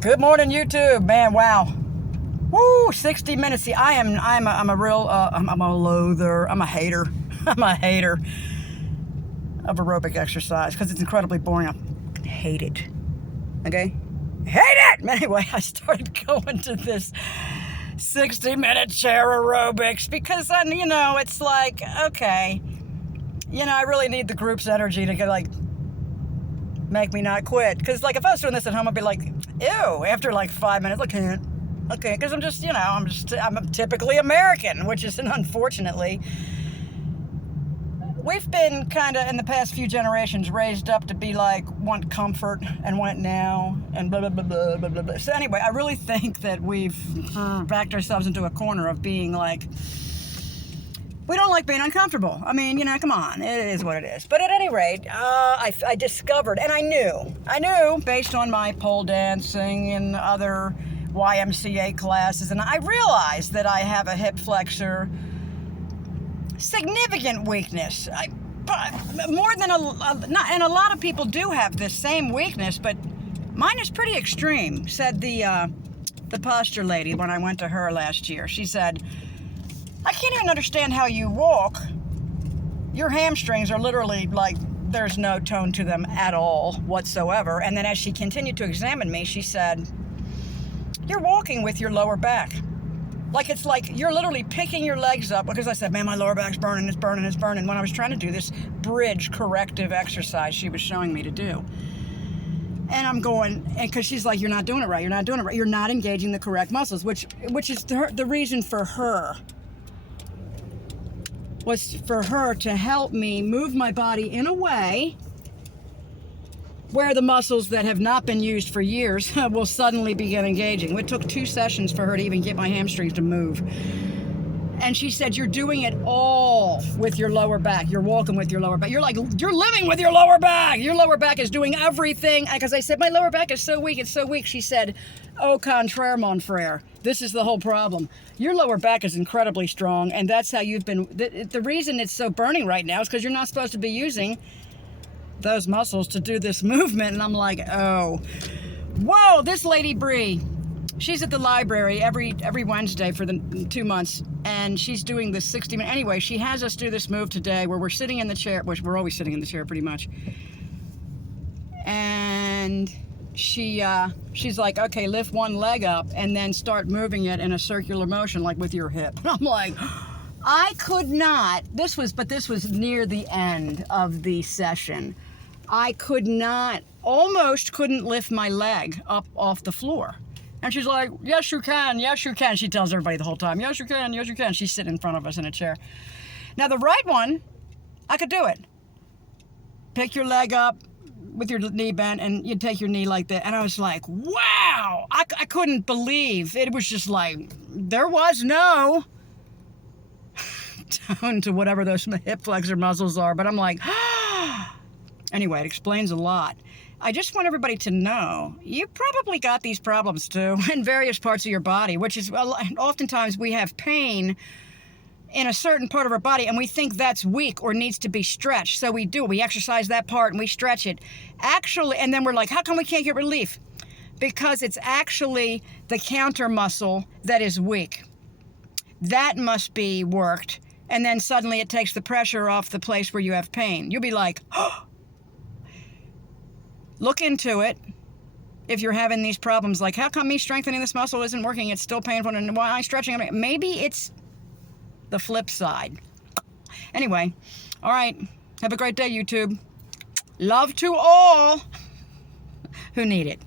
Good morning, YouTube, man. Wow, woo, 60 minutes. See, I'm a real, I'm a loather. I'm a hater. I'm a hater of aerobic exercise because it's incredibly boring. I hate it. Okay, hate it. Anyway, I started going to this 60-minute chair aerobics because then it's like, okay, I really need the group's energy to get make me not quit. Because if I was doing this at home, I'd be like, ew, after 5 minutes, I can't. Okay, because I'm typically American, which is, unfortunately, we've been kind of, in the past few generations, raised up to be want comfort and want it now, and blah, blah, blah, blah, blah, blah, blah. So anyway, I really think that we've backed ourselves into a corner of being we don't like being uncomfortable. I mean, come on, it is what it is. But at any rate, I discovered, and I knew based on my pole dancing and other YMCA classes, and I realized that I have a hip flexor significant weakness. More than and a lot of people do have this same weakness, but mine is pretty extreme, said the posture lady when I went to her last year. She said, I can't even understand how you walk. Your hamstrings are literally there's no tone to them at all whatsoever. And then as she continued to examine me, she said, you're walking with your lower back. It's you're literally picking your legs up, because I said, man, my lower back's burning, it's burning, it's burning, when I was trying to do this bridge corrective exercise she was showing me to do. And I'm going, and because she's like, you're not doing it right, you're not engaging the correct muscles, which is the reason for her. Was for her to help me move my body in a way where the muscles that have not been used for years will suddenly begin engaging. It took 2 sessions for her to even get my hamstrings to move. And she said, you're doing it all with your lower back. You're walking with your lower back. You're living with your lower back. Your lower back is doing everything. Because I said, my lower back is so weak, it's so weak. She said, au contraire, mon frère. This is the whole problem. Your lower back is incredibly strong, and that's how you've been. The reason it's so burning right now is because you're not supposed to be using those muscles to do this movement. And I'm like, oh, whoa, this lady Bree, she's at the library every Wednesday for the 2 months, and she's doing this 60-minute. Anyway, she has us do this move today where we're sitting in the chair, which we're always sitting in the chair pretty much. And she's like, okay, lift one leg up and then start moving it in a circular motion, with your hip. And I'm like, I could not. This was near the end of the session. I could not, almost couldn't lift my leg up off the floor. And she's like, yes, you can. Yes, you can. She tells everybody the whole time, yes, you can. Yes, you can. She's sitting in front of us in a chair. Now, the right one, I could do it. Pick your leg up with your knee bent, and you take your knee like that. And I was like, wow. I couldn't believe. It was just there was no tone to whatever those hip flexor muscles are. But I'm like, anyway, it explains a lot. I just want everybody to know, you probably got these problems too in various parts of your body, which is, oftentimes we have pain in a certain part of our body and we think that's weak or needs to be stretched. So we exercise that part and we stretch it. Actually, and then we're like, how come we can't get relief? Because it's actually the counter muscle that is weak. That must be worked. And then suddenly it takes the pressure off the place where you have pain. You'll be like, oh. Look into it if you're having these problems. How come me strengthening this muscle isn't working? It's still painful. And why am I stretching? Maybe it's the flip side. Anyway, all right. Have a great day, YouTube. Love to all who need it.